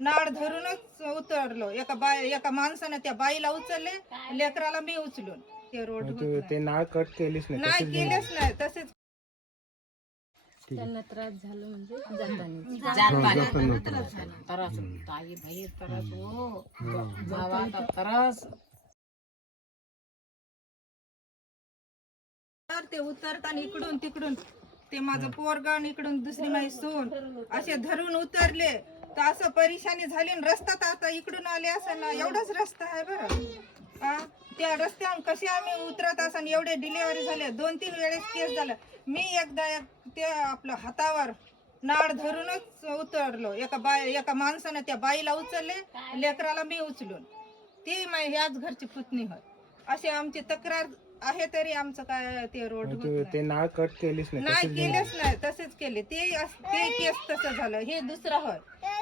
नाड धरूनच उतरलो. एका बाय एका माणसाने त्या बाईला उचलले लेकराला मी उचलून. ते रोड मग तू ते नाळ कट केलीस नाही नाही केलेच नाही तसेच त्यांना त्रास झाला म्हणजे जाताना त्रास ताई भाई त्रास हो. भावाचा त्रास. तर ते उतरताना इकडून तिकडून ते माझं पोरगा आणि इकडून दुसरी माझी सून असे धरून उतरले. तर असं परेशानी झाली रस्ता तर आता इकडून आले असं ना एवढाच रस्ता आहे बरं. हा? त्या रस्त्यावर कसे आम्ही उतरत असं एवढे डिलिव्हरी झाले दोन तीन वेळेस केस झालं. मी एकदा एक ते आपलं हातावर नाड धरूनच उतरलो. एका बाय एका माणसाने त्या बाईला उचलले लेकराला मी उचलून. ती मा- ह्याच घरची पुतणी होय. अशी आमची तक्रार आहे तरी आमचं काय ते रोड होत तू नाही. ते नाळ कट नाही नाही केलेच नाही तसेच केले. ते अस- ते केस तसं झालं. हे दुसरं होय.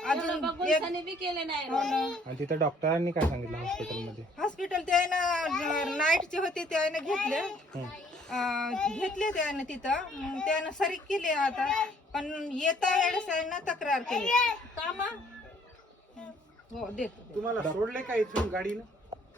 अजून एक बी केले नाही. हो ना. आणि तिथं डॉक्टरांनी काय सांगितलं हॉस्पिटलमध्ये? हॉस्पिटल त्यानं नाईटचे होते त्यानं घेतले. अं, घेतले त्यानं तिथं. मग त्यानं सरी केली आता. पण येता वेळेस आहे ना तक्रार केली. कामा? हो देतो तुम्हाला सोडले का इथून गाडीनं?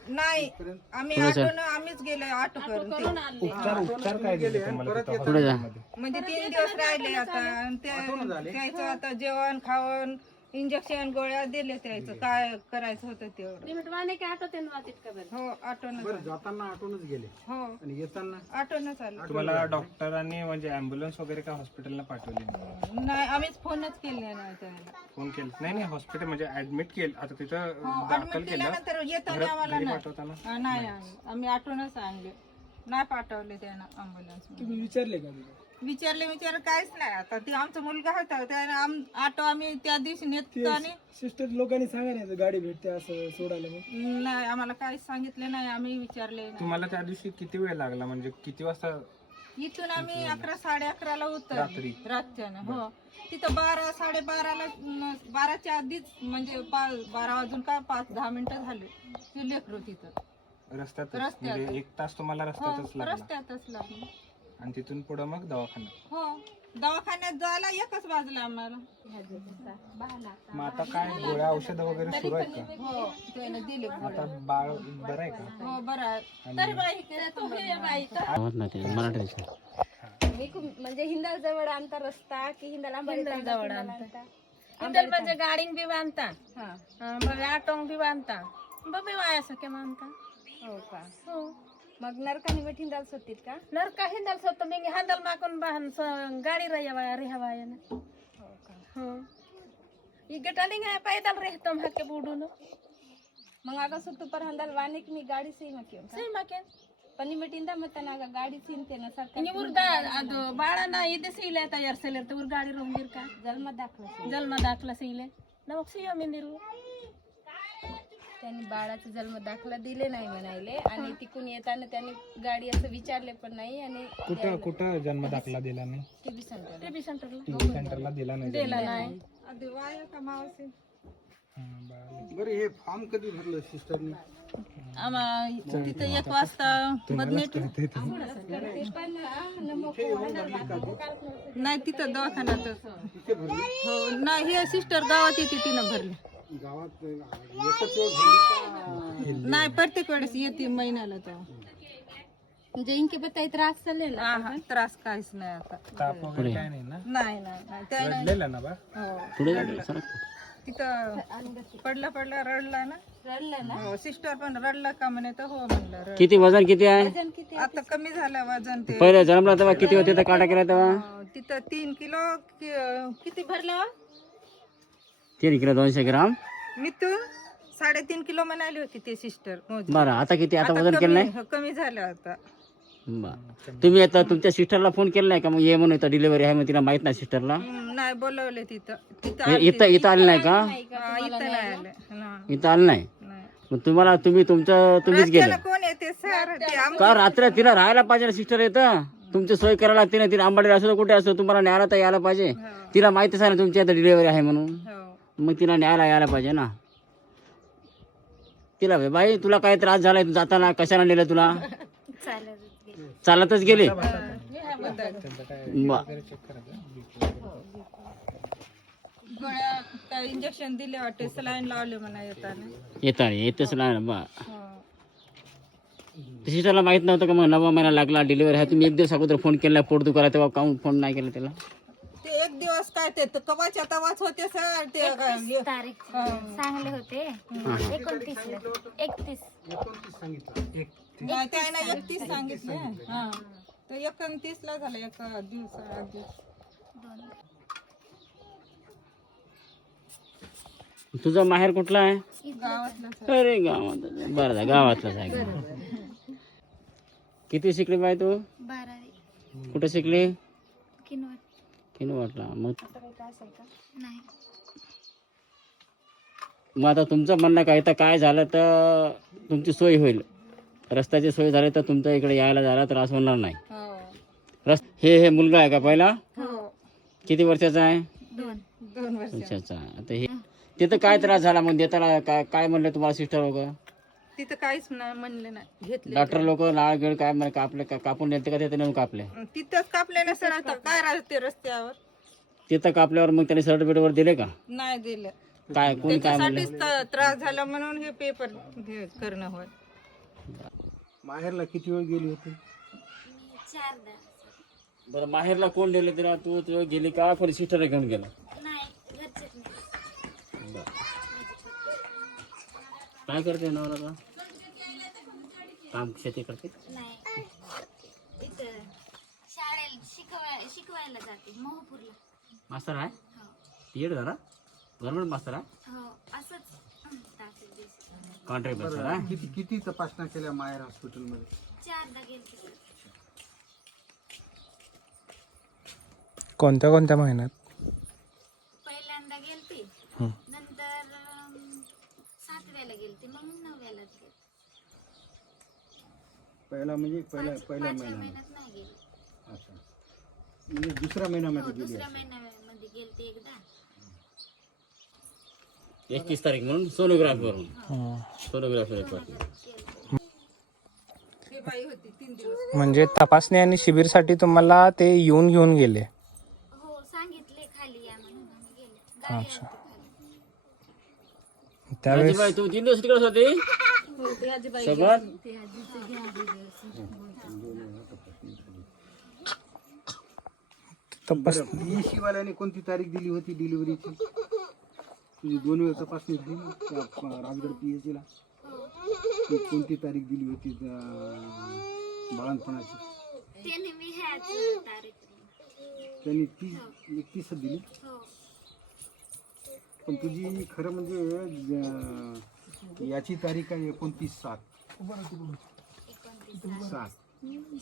नाही. आम्ही ऑटोनं आम्हीच गेलो ऑटो करून. ते. उपचार उपचार काय दिले तुम्हाला तिथं हॉस्पिटलमध्ये? म्हणजे तीन दिवस राहिले आता. आणि ते- त्याचं आता जेवण खावण इंजेक्शन गोळ्या दिले त्याचं. काय करायचं होतं तेवढं. काय आठवते तितका बरं? हो ऑटोनं बरं जाताना आटूनच गेले. हो. आणि येताना? ऑटोनं चाललं तुम्हाला डॉक्टरांनी म्हणजे अँब्युलन्स वगैरे का हॉस्पिटलला पाठवली नाही? नाही आम्हीच फोनच केले नाही त्याला फोन केला? नाही नाही हॉस्पिटल म्हणजे ऍडमिट केलं. आता तिथं दाखल ऍडमिट केलं. केल्यानंतर येताना घरात- आम्हाला घरी नाही. पाठवताना? हा, नाही. आणलं. आम्ही ऑटोनच आणले. नाही पाठवले त्यानं अम्ब्युलन्स विचारले का विचारले विचार काहीच नाही. आता ते आमचा मुलगा होता त्याने आम ऑटो आम्ही त्या दिवशी नेतो आणि सिस्टर लोकांनी सांगा नाही गाडी भेटते असं सोडायला मग नाही आम्हाला काहीच सांगितलं नाही आम्ही विचारले नाही. तुम्हाला त्या दिवशी किती वेळ लागला? म्हणजे किती वाजता इथून आम्ही अकरा साडे अकराला उतर रात्री? रात्रीनं हो. तिथं बारा साडे बाराला न- बाराच्या आधीच म्हणजे बारा वाजून का पाच दहा मिनिटं झाली. ते लेकरू तिथं. रस्त्यात रस्त्यात. म्हणजे एक तास तुम्हाला हो रस्त्यातच लागला. रस्त्यातच लागलं. आणि तिथून पुढे मग दवाखाना हो दवाखान्यात जायला एकच वाजला आम्हाला. मग आता काय गोळ्या औषधं वगैरे सुरू आहेत का? हो त्याने दिले आता बाळ बरं आहे का? हो बरं आहे. आणि मी खूप- म्हणजे हिंदल जवळ आणता रस्ता की हिंदल हिंदल जवळ आणता हिंदल म्हणजे गाडींग बी बांधता. हा. बघ आटोंग बी बांधता. बबी वाया सके मानता. हो का? हो. मग नरकाने बट हिंदाल सोडतील का? नरका हिंदाल सोडतो. मी हांदाल माकून बाहन स- गाडी रहावा रेहावा यानं. हो का? हं. ये गटालिंग है पैदल रहता हम हके बूढ़ू नो मग आगा पर हंदाल वाने की मी गाडी से मत क्यों सही माके. पन्नी मिटिंदा मत नागा गाडी सीनते ना सरकार इंगे उर अदो बाड़ा ना इदे से इले तैयार से लेते उर गाड़ी रोंगिर का? जन्म दाखला से. जन्म दाखला से इले नमक से यो मिंदिरु त्यांनी बाळाचा जन्म दाखला दिले नाही म्हणायले. आणि तिकून येताना त्यांनी गाडी असं विचारले पण नाही आणि कुठं कुठं जन्म दाखला दिला नाही? सेंटर सेंटरला. दिला नाही दिला नाही. बरं हे फॉर्म कधी भरलं सिस्टरने? आम्हाला तिथं एक वाजता मधनेट नाही तिथं दवाखान्यात. हो नाही हे सिस्टर गावात येते तिनं भरली. गावात अं, एकच वेळ भरली का? नाही प्रत्येक वेळेस येते महिन्याला तो म्हणजे इनके बताई त्रास चालले ना हा, हा, त्रास काहीच नाही आता. ताप वगैरे काय नाही ना? नाही नाही नाही त्यानं रडलेलं ना बा? हो. तिथं पडला पडला रडला ना? रडलं ना? हो सिस्टर पण रडला का म्हणे तर हो म्हणलं रड. किती वजन किती आहे? वजन किती आता कमी झालं वजन ते. पहिले जन्मला तेव्हा किती होते तर काटा केला तेव्हा? हो, तिथं तीन किलो कि- किती भरलं हो? तीन किलो दोनशे ग्राम. मी तू साडेतीन किलो म्हणाली होती ते सिस्टर बरं आता किती? आता वजन केलं नाही? कमी कमी झालं आता. बरं. तुम्ही आता तुमच्या सिस्टरला फोन केला नाही का? मग ये म्हणून इथं डिलिव्हरी आहे मग तिला माहीत नाही सिस्टरला नाही बोलवले तिथं. हे-. इथं इथं आले नाही का? हा, इथं नाही आले. हा, इथं आलं नाही? नाही. मग तुम्हाला तुम्ही तुमचं तुम्हीच गेले. कोण येते सर ते आम- का रात्र तिला राहायला पाहिजे ना सिस्टर येतं तुमची सोय करायला लागते ना तिला आंबाडीला असो कुठे असो तुम्हाला न्यायला तर यायला पाहिजे. तिला माहितीच आहे ना तुमची आता डिलिव्हरी आहे म्हणून. हो. मग तिला न्यायला यायला पाहिजे ना. तिला बे, बाई तुला काय त्रास झालाय? तू जाताना कशाला नेलं तुला? चालतच गेले. इंजेक्शन दिले वाटते सलाईन लावले म्हणा येताना. येता येतेच नाही बा. हो. सिस्टरला माहीत नव्हतं का मग नवा महिना लागला डिलिव्हरी आहे. तुम्ही एक दिवस अगोदर फोन केला पोट दुखायला तेव्हा काऊन फोन नाही केला त्याला? ते एक दिवस काय ते तर कवाच्या तवाच होते सर ते काय- तारीख चांगले होते. एकोणतीस एकतीस. एकोणतीस सांगितलं. एक नाही त्याने एकतीस सांगितले हा. तर एकोणतीस ला झालं एक दिवस आठ दिवस. तुझं माहेर कुठला आहे? गावातलं अरे गावात बरं झालं, गावातलंच आहे? किती शिकली बाय तू? बारावी. कुठे शिकली? किती वाटला. मग नाही. मग आता तुमचं म्हणणं काय? तर काय झालं तर तुमची सोय होईल. रस्त्याची सोय झाली तर तुमच्या इकडे यायला जायला त्रास होणार नाही. हो. रस हे हे मुलगा आहे का पहिला? हो. किती वर्षाचा आहे? दोन. दोन वर्ष. वर्षाचा आता हे तिथं काय त्रास झाला? मग देताना काय काय म्हणलं तुम्हाला सिस्टर लोक तिथं काहीच नाही म्हणले नाही. घेतले डॉक्टर लोक नाळ गिळ काय म्हणे कापले का कापून नेते का तिथे नेऊन कापले? तिथंच कापले नसेल आता काय राहते रस्त्यावर? तिथं कापल्यावर मग त्यांनी सर्टिफिकेट वर दिले का? नाही दिलं. काय कोणी काय म्हणलं? त्याच्यासाठीच त- त्रास झाला म्हणून हे पेपर हे करणं होय. माहेरला किती वेळ गेली होती? बरं माहेरला कोण दिले तिला? तू तू गेली का? कोणी सिस्टर घेऊन गेला? काय करते नवरा काम शेती करते? नाही. इथं शाळेला शिकवाय शिकवायला जाते मोहपूरला. मास्तर आहे? हो. पीएड झाला गव्हर्नमेंट मास्तर आहे? हो असंच. हं, कॉन्ट्रॅक्ट मास्तर आहे? किती किती तपासण्या केल्या माहेर हॉस्पिटलमध्ये? चारदा गेलते कोणत्या कोणत्या महिन्यात? पहिल्यांदा गेलते. नंतर अं, सातव्याला गेलते. मग पहिला म्हणजे पहिल्या पाचव्या महिन्यामध्ये महिन्यात नाही गेले अच्छा। म्हणजे दुसऱ्या महिन्यामध्ये गेली दुसऱ्या महिन्यामध्ये गेलते एकदा। एकतीस तारीख म्हणून सोनोग्राफी करून सोनोग्राफी रिपोर्ट ही दिवस म्हणजे तपासणी आणि शिबिरसाठी तुम्हाला ते येऊन घेऊन गेले. हो सांगितले खाली या म्हणून आम्ही गेले. गाडी आलती खाली. त्यावेळेस तू तीन दिवस तिकडेच होती? सोबत शिवाल्याने कोणती तारीख दिली होती डिलिव्हरीची? तुझी दोन वेळ तपासणी झाली ना त्या राजगड ला कोणती तारीख दिली होती त्या बाळणपणाची त्याने मी ह्याच तारीख त्यांनी ती एकतीस दिली? हो. पण तुझी खरं म्हणजे याची तारीख आहे एकोणतीस सात. सात.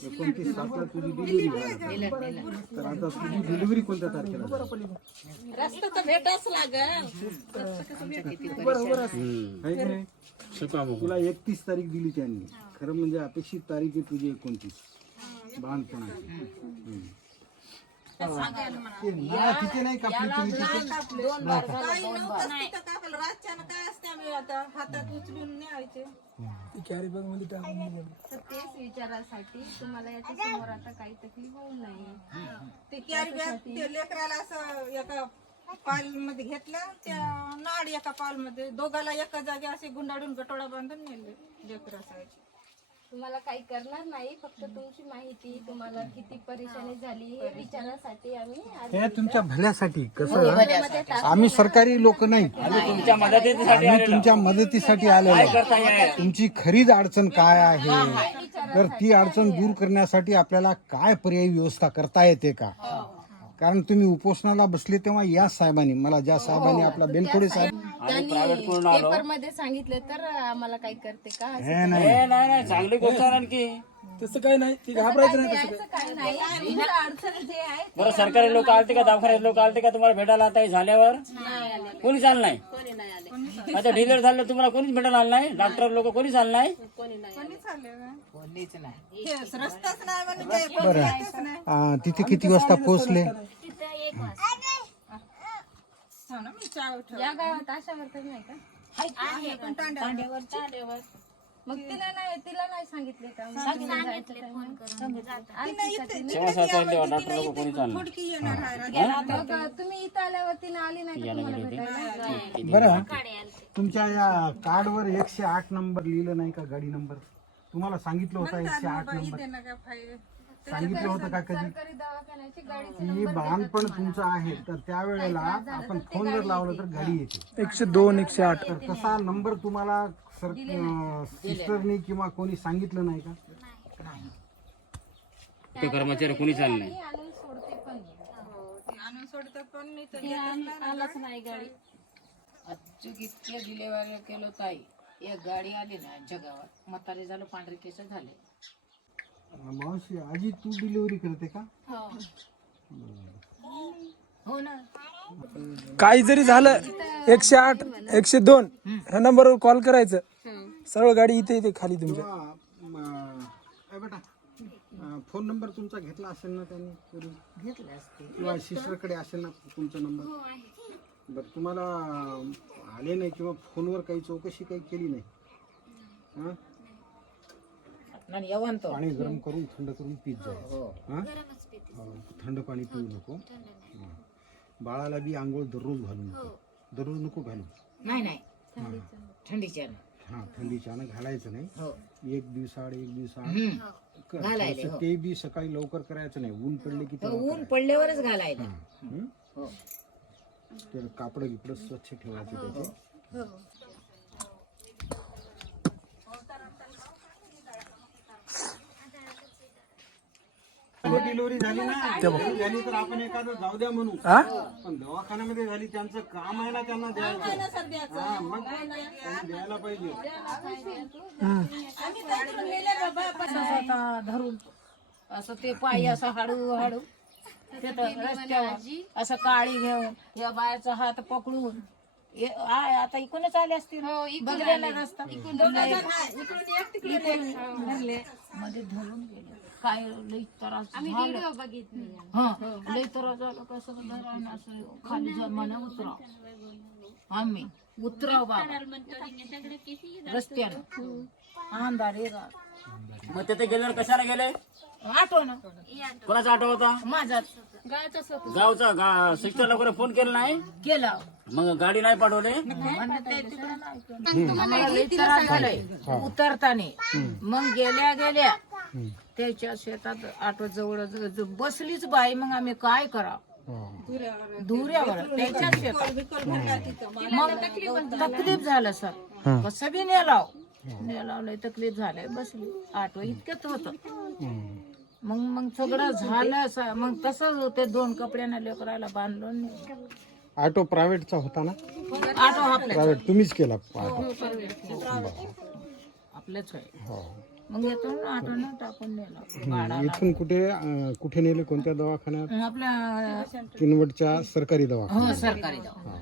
एकोणतीस सातला तुझी डिलिव्हरी तर आता तुझी डिलिव्हरी कोणत्या तारखेला झाली? रस्ता तर भेटाच लागल. आहे की नाही? तुला एकतीस तारीख दिली त्यांनी. खरं म्हणजे अपेक्षित तारीख आहे तुझी एकोणतीस. हम्म. तिथे नाही कापली तुम्ही तिथे काही नव्हतं तिथं कापलं रातच्यानं काय असते आम्ही आता? हातात उचलून न्यायचे. तर तेच विचारासाठी तुम्हाला याच्या समोर आता काही तकलीफ होऊ नये. ते कॅरी बॅग ते लेकराला असं एका पाल मध्ये घेतलं त्या नाड एका पाल मध्ये दोघाला एका जागी असे गुंडाळून गटोडा बांधून नेले लेकरासाठी तुम्हाला काही करणार नाही फक्त तुमची माहिती तुम्हाला किती परेशानी झाली हे विचारासाठी आम्ही हे तुमच्या भल्यासाठी कसं? आम्ही सरकारी लोक नाही. तुमच्या मदतीसाठी आम्ही तुमच्या मदतीसाठी आलेलो आहे. तुमची खरीच अडचण काय आहे? तर ती अडचण दूर करण्यासाठी आपल्याला काय पर्यायी व्यवस्था करता येते का? कारण तुम्ही उपोषणाला बसले तेव्हा या साहेबांनी मला ज्या साहेबांनी आपला बेलखोडे साहेब पेपरमध्ये सांगितलं तर आम्हाला काही करते का? हे नाही. हे नाही नाही. चांगली गोष्ट आहे आणखी. काय नाही. तुमच्या अडचण जे आहे. बरं सरकारी लोक आलते का? दवाखान्यात लोक आलते का? तुम्हाला भेटायला आता हे झाल्यावर? कोणीच आलं नाही? आता डिलिव्हरी झालं तुम्हाला कोणीच भेटायला आलं नाही? डॉक्टर लोक कोणीच आलं नाही? नाही नाही. ते नाही आ, तिथे किती वाजता पोहोचले. या गावात आशा वर्कर नाही का? आहे पण तांड्या तांड्यावर. तांड्यावर. मग तिला नाही तिला नाही सांगितले का? सांगितले फोन करून. जाता तेव्हा स्वतः डॉक्टर लोक कोणी चाललं फुडकी येणार आहे? मग तुम्ही इथं आल्यावर तिने आली नाही का तुम्हाला भेटायला? बरं. तुमच्या या कार्डवर एकशे आठ नंबर लिहिलं नाही का गाडी नंबर? तुम्हाला सांगितलं होतं एकशे आठ नंबर. सांगितलं होतं का कधी? सरकारी दवाखान्याची गाडी की बाणपण तुमचं आहे तर त्यावेळेला आपण फोन जर लावलं तर गाडी येते. एकशे दोन एकशे आठ. तर तसा नंबर तुम्हाला सर सिस्टरनी किंवा कोणी सांगितलं नाही का? ते कर्मचारी कोणी चाललं नाही. आणून सोडते पण. आणून सोडतात पण नाही तर आलाच नाही गाडी. अचूक इतके डिलेवरी केलं ताई एक गाडी आली ना जगावर म्हातारे झालं पांढरे केस झाले. मावशी आजी तू डिलिव्हरी करते का? हो ना. काही जरी झालं एकशे आठ एकशे दोन ह्या नंबरवर कॉल करायचं. सरळ गाडी इथे येते खाली तुमच्या. तेव्हा, म, ए बेटा अं, फोन नंबर तुमचा घेतला असेल ना त्यांनी? पूर्वी? घेतले असते. किंवा सिस्टरकडे असेल ना तुमचा नंबर बरं तुम्हाला आले नाही किंवा फोनवर काही चौकशी काही केली नाही? हां? आणि यवन तो पाणी गरम करून थंड करून पीत जायचं हो. हां? गरमच पिते हो, थंड पाणी पिऊ नको. हां. बाळाला बी आंघोळ दररोज घालू नको दररोज नको घालू. नाही नाही. थंडीच्या हां थंडीच्यानं घालायचं नाही. हो. एक दिवसाआड एक दिवसाआड. कर. घालायले, थोडंसं हो. ते बी सकाळी लवकर करायचं नाही. ऊन पडले की हो, तेव्हा ऊन करायचं. पडल्यावरच घालायला हं? हो. तर कापड गिपड स्वच्छ ठेवायचे त्याचे. डिलिव्हरी झाली ना झाली तर आपण एखादं जाऊ द्या म्हणू हा? पण दवाखान्यामध्ये झाली त्यांचं काम आहे ना त्यांना द्यायचं हा, मग त्यांनी द्यायला पाहिजे. स्वतः धरून असं ते पायी असं हाडू हाडू. तिथं रस्त्यावर. असं काळी घेऊन या बायाचा हात पकडून. ये- आय, आता इकूनच आले असतील. बदलेला रस्ता. इकून म्हणले मध्ये धरून गेले. काय लई त्रास झाला. व्हिडिओ बघितली हा लई त्रास झाला कसं धरण असं खाली जमाना उतराव. आम्ही उतराव बाबा. रस्त्यानं. अंधारे रात. मग तिथे गेल्यावर कशाला गेले? आठवण. कोणाचा ऑटो होता? माझा. गावचा गा सिस्टरला कोणी फोन केला नाही? केला. मग गाडी नाही पाठवले? उतरताना. मग गेल्या गेल्या त्याच्या शेतात आठवत जवळ बसलीच बाई मग आम्ही काय करावं? धुऱ्यावर त्याच्या शेतात. मग तकलीफ झालं सर. कसं बी नेलाव. नेलाव लय तकलीफ झालंय. बसली. आठव इतक्यात होत. मग मग सगळं झालं मग तसंच ते दोन कपड्यानं लेकराला बांधलो. ऑटो प्रायव्हेटचा होता ना? आटो आपल्या प्रायव्हेट तुम्हीच केला ऑटो आपलंच आहे. हो. मग येतो ना आठवण टाकून नेला. भाडा इथून कुठे अं, कुठे नेले? कोणत्या दवाखान्यात? आपल्या किनवटच्या सरकारी दवाखान्यात. हो सरकारी दवा.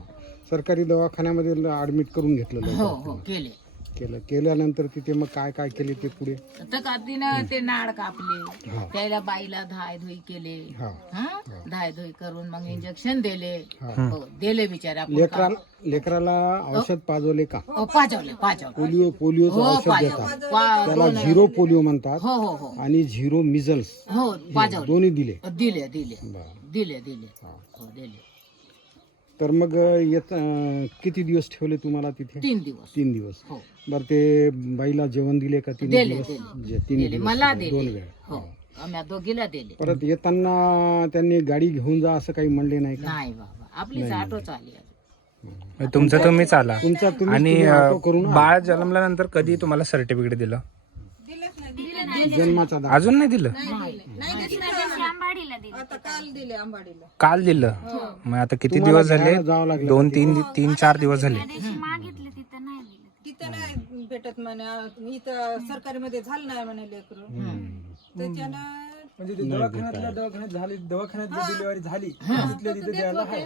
सरकारी दवाखान्यामध्ये ऍडमिट करून घेतलं हो. हो केले. केलं. केल्यानंतर तिथे मग काय काय केले ते पुढे? तर का तिनं ते नाड कापले. हा. त्याला बाईला धाय धुई केले. हा. हा? धाय धुई करून मग इंजेक्शन दिले. हा. दिले बिचारे आपण लेकरा लेकराला औषध पाजवले का? हो, पाजवले पाजवले. पोलिओ पोलिओचं हो औषध देतात. पाजवले पा- त्याला झिरो पोलिओ म्हणतात हो हो हो. आणि झिरो मिझल्स. हो पाजवले. दोन्ही दिले. दिले दिले. बरं. दिले दिले. हो दिले. तर मग येत किती दिवस ठेवले तुम्हाला तिथे? तीन दिवस. तीन दिवस. हो. बर ते बाईला जेवण दिले का तीन दिले, दिवस? दिले. जे तीन दिले दिवस मला दिले, दोन दिले वेळ. हो. आम्ही दोघीला दिले. परत येताना त्यांनी गाडी घेऊन जा असं काही म्हणले नाही का? नाही बाबा आपलीच आटो चालली आहे. तुमचं तुम्हीच आला. तुमचा तुम्ही आणि तुम्ही ऑटो करून बाळ जन्मल्यानंतर कधी तुम्हाला सर्टिफिकेट दिलं? जन्माचा दाखला. अजून नाही दिलं? आंबाडीला दिली. आता काल दिले आंबाडीला. काल दिलं? मग आता किती दिवस झाले? जावं लागलं. दोन तीन तीन चार दिवस झाले. मागितले तिथं नाही दिलं. तिथं नाही भेटत म्हणे. इथं सरकारी मध्ये झालं नाही म्हणे लेकरू. त्याच्यानं म्हणजे ते दवाखान्यातल्या दवाखान्यात झाली दवाखान्यात जर डिलिव्हरी झाली तिथल्या तिथे द्यायला आहे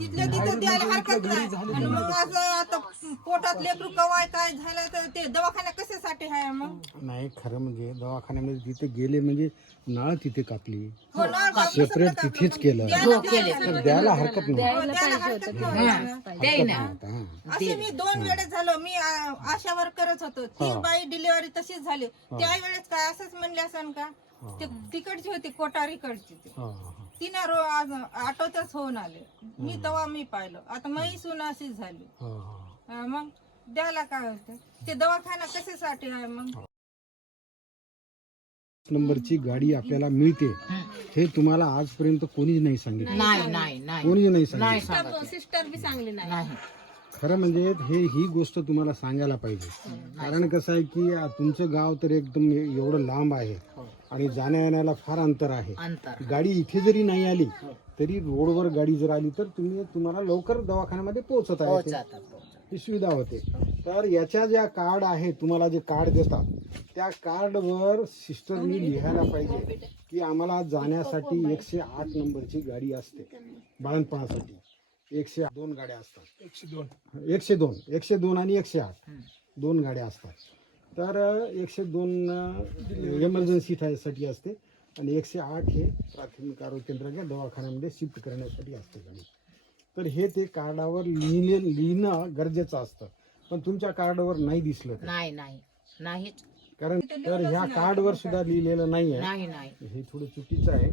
तिथल्या तिथं द्यायला हरकत नाही. आणि मग असं आता पोटात लेकरू कवाय काय झालं तर ते दवाखाना कशासाठी आहे मग? नाही खरं म्हणजे दवाखान्यामध्ये तिथे गेले म्हणजे नाळ तिथे कापली. हो ना, सेपरेट तिथेच केलं. द्यायला द्यायला तर द्यायला हरकत नाही हो, द्यायला हरकत नाही. ते ना हा. असे मी दोन वेळेस झालो. मी आ, आशा वर्करच होतो. ती बाई डिलिव्हरी तशीच झाली. त्या वेळेस काय असंच म्हणले असन का? ते तिकडची होती कोटारीकडची ती. हा, हा, हा. तिनं रो आज ऑटोतच होऊन आले. मी तेव्हा मी पाहिलं. आता मी सून अशीच झाली. हा, हा. हा, मग द्यायला काय होतं? ते दवाखाना कशासाठी आहे मग? नंबरची गाडी आपल्याला मिळते. हे तुम्हाला आजपर्यंत कोणीच नाही सांगितलं. नाही नाही नाही. कोणीच नाही सांगितलं. सांगत सिस्टर बी चांगली नाही. नाही. खरं म्हणजे हे ही गोष्ट तुम्हाला सांगायला पाहिजे. कारण कसं आहे की आ, तुमचं गाव तर एकदम एवढं लांब आहे. आणि जाण्या येण्याला फार अंतर आहे. अंतर. गाडी इथे जरी नाही आली तरी रोडवर गाडी जर आली तर तुम्ही तुम्हाला लवकर दवाखान्यामध्ये पोहोचत आहे. पोहोचतात ही सुविधा होते. तर याच्या ज्या कार्ड आहे तुम्हाला जे कार्ड देतात त्या कार्डवर सिस्टरनी लिहायला पाहिजे की आम्हाला जाण्यासाठी एकशे आठ नंबरची गाडी असते. बाळणपणासाठी एकशे दोन गाड्या असतात. एकशे दोन. एकशे दोन. एकशे दोन आणि एकशे आठ. दोन गाड्या असतात. तर एकशे दोन एमर्जन्सी साठी असते आणि एकशे आठ हे प्राथमिक आरोग्य केंद्राच्या दवाखान्यामध्ये शिफ्ट करण्यासाठी असते तर हे ते कार्डावर लिहिले लिहिणं गरजेचं असतं. पण तुमच्या कार्डावर नाही दिसलं. नाही नाही. नाहीच. कारण तर ह्या कार्डवर सुद्धा लिहिलेलं नाही आहे. नाही नाही. हे थोडं चुकीचं आहे.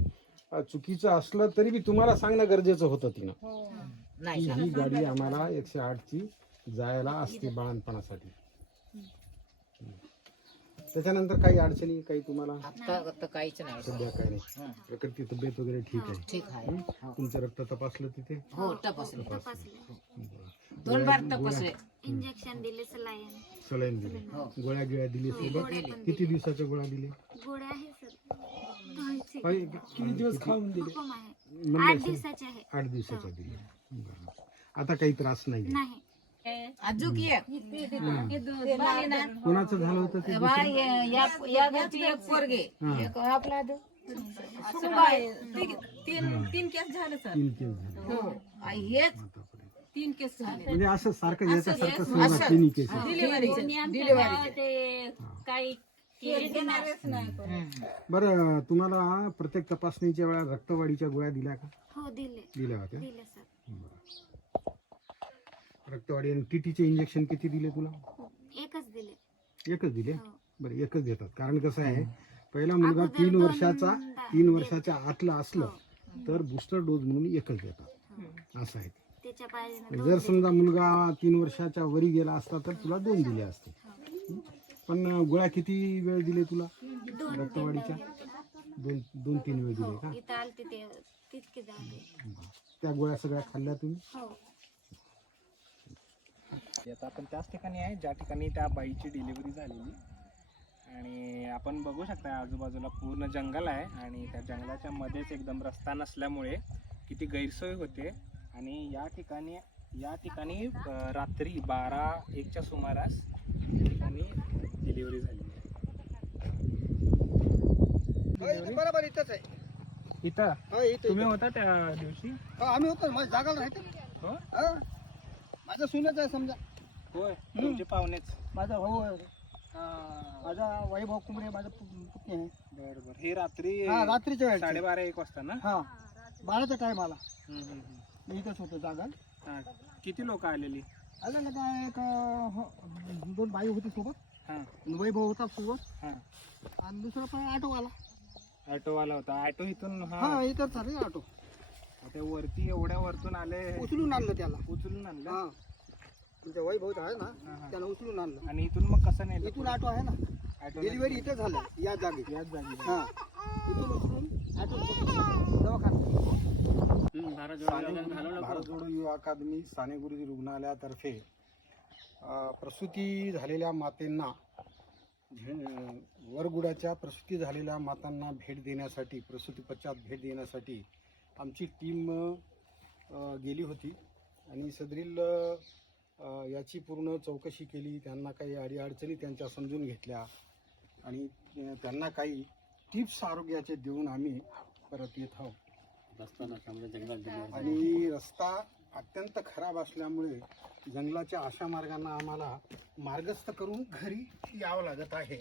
चुकीचं असलं तरी बी तुम्हाला सांगणं गरजेचं होतं तिनं. ही गाडी आम्हाला एकशे आठची जायला असते बाळणपणासाठी त्याच्यानंतर काही अडचणी काही तुम्हाला? आता आता काहीच नाही सध्या काही नाही. प्रकृती तब्येत वगैरे ठीक आहे? ठीक आहे. तुमचं रक्त तपासलं तिथे? हो तपासले. तपासले. दोन बार तपासले. इंजेक्शन दिले सलाईन. सलाईन दिले. गोळ्या गिळ्या दिली सोबत? किती दिवसाच्या गोळ्या दिले गोळ्या आहे सर. खायचे. काही- किती दिवस खाऊन दिले? हुकूम आहे. म्हणले आठ असेल, दिवसाचे आहे. आठ दिवसाच्या दिले बरं. आता काही त्रास नाही नाही. एक कोणाचं झालं होतं ते बा, या या- या घरची एक पोरगे एक आपला दो. तीन तीन केस झाले सर तीन केस झाले हो आ, हेच तीन केस झाले म्हणजे असं सारखं याच्यासारखं तिन्ही काही बरं तुम्हाला प्रत्येक तपासणीच्या वेळा रक्तवाढीच्या गोळ्या दिल्या का? हो दिले दिल्या होत्या. दिले सर. रक्तवाढी आणि टीटीचे इंजेक्शन किती दिले तुला? एकच दिले. एकच दिले? हो. बरं एकच देतात. कारण कसं आहे पहिला मुलगा तीन वर्षाचा तीन वर्षाच्या आतला असलं तर बुस्टर डोस म्हणून एकच देतात. असं आहे. ते. त्याच्या जर समजा मुलगा तीन वर्षाच्या वरी गेला असता तर तुला दोन दिले असते. हं? पण गोळ्या किती वेळ दिले तुला? रक्तवाढीच्या? दोन दोन तीन वेळ दिले का? इथं आलते ते तितके जाते त्या गोळ्या सगळ्या खाल्ल्या तुम्ही? हो. आता आपण त्याच ठिकाणी आहे ज्या ठिकाणी त्या बाईची डिलिव्हरी झालेली. आणि आपण बघू शकता आजूबाजूला पूर्ण जंगल आहे आणि त्या जंगलाच्या मध्येच एकदम रस्ता नसल्यामुळे किती गैरसोय होते. आणि या ठिकाणी या ठिकाणी रात्री बारा एकच्या सुमारास या ठिकाणी डिलिव्हरी झाली. बरोबर इथंच आहे. इथं? हो तुम्ही होता त्या दिवशी? हो, आम्ही होतो माझ्या जागाला राहतो हो. माझा सुनच आहे समजा. होय तुमचे पाहुणेच. माझा भाऊ आहे. माझा वैभव कुंबरे माझा पु- पुतणी आहे. बरं बरं हे रात्री हा रात्रीच्या वेळेस. साडेबारा एक वाजता ना? हा. बाराचा टाइम आला. हम्म, हम्म, हम्म. मी इथंच होतो जागा हा. किती लोक आलेली? आलं ना काय एक अं, हो, दोन बाई होती सोबत. हां. वैभव होता सोबत. हां. आणि दुसरा पण ऑटो आला ऑटोवाला होता. ऑटो इथून हा. हा इथंच झाले ऑटो. वरती एवढ्या वरतून आले. उचलून आणलं त्याला. उचलून आणलं? हा. तुमच्या वैभव आहे ना त्याला उचलून आणलं. आणि इथून मग कसं नेलं इथून ऑटो आहे ना. डिलिव्हरी इथं झालं या जागी. याच जागी. हा. इथून उचलून ऑटो दवाखाना भारत जोडो युवा अकादमी साने गुरुजी रुग्णालयातर्फे प्रसूती झालेल्या मातेंना वरगुड्याच्या प्रसूती झालेल्या मातांना भेट देण्यासाठी प्रसूती पश्चात भेट देण्यासाठी आमची टीम गेली होती. आणि सदरील याची पूर्ण चौकशी केली त्यांना काही अडीअडचणी त्यांच्या समजून घेतल्या आणि त्यांना काही टिप्स आरोग्याचे देऊन आम्ही परत येत आहोत. रस्ता आणि रस्ता अत्यंत खराब असल्यामुळे जंगलाच्या अशा मार्गांना आम्हाला मार्गस्थ करून घरी यावं लागत आहे.